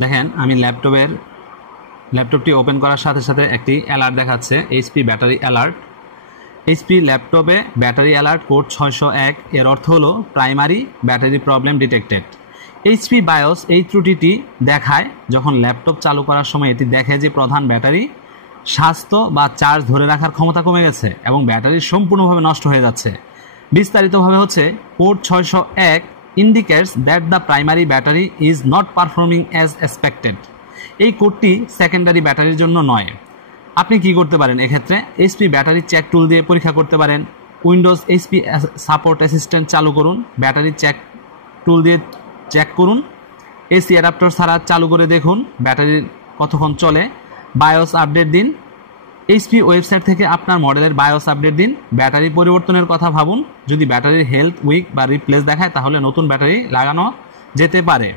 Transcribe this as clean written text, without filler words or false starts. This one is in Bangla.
দেখেন আমি ল্যাপটপটি ওপেন করার সাথে সাথে একটি অ্যালার্ট দেখাচ্ছে এইচপি ব্যাটারি অ্যালার্ট। এইচপি ল্যাপটপে ব্যাটারি অ্যালার্ট কোড 601, এর অর্থ হলো primary battery problem detected. HP bias এই ত্রুটিটি দেখায় যখন ল্যাপটপ চালু করার সময় এটি দেখে যে প্রধান ব্যাটারি স্বাস্থ্য বা চার্জ ধরে রাখার ক্ষমতা কমে গেছে এবং ব্যাটারি সম্পূর্ণভাবে নষ্ট হয়ে যাচ্ছে। বিস্তারিতভাবে হচ্ছে code 601 indicates that the primary battery is not performing as expected. এই কোডটি সেকেন্ডারি ব্যাটারির জন্য নয়। আপনি কি করতে পারেন এক্ষেত্রে? এইচপি ব্যাটারি চেক টুল দিয়ে পরীক্ষা করতে পারেন। উইন্ডোজ এইচপি সাপোর্ট অ্যাসিস্ট্যান্ট চালু করুন, ব্যাটারি চেক টুল দিয়ে চেক করুন। এসি অ্যাডাপ্টার ছাড়া চালু করে দেখুন ব্যাটারি কতক্ষণ চলে। বায়োস আপডেট দিন। এইচপি ওয়েবসাইট থেকে আপনার মডেলের বায়োস আপডেট দিন। ব্যাটারি পরিবর্তনের কথা ভাবুন। যদি ব্যাটারির হেলথ উইক বা রিপ্লেস দেখায় তাহলে নতুন ব্যাটারি লাগানো যেতে পারে।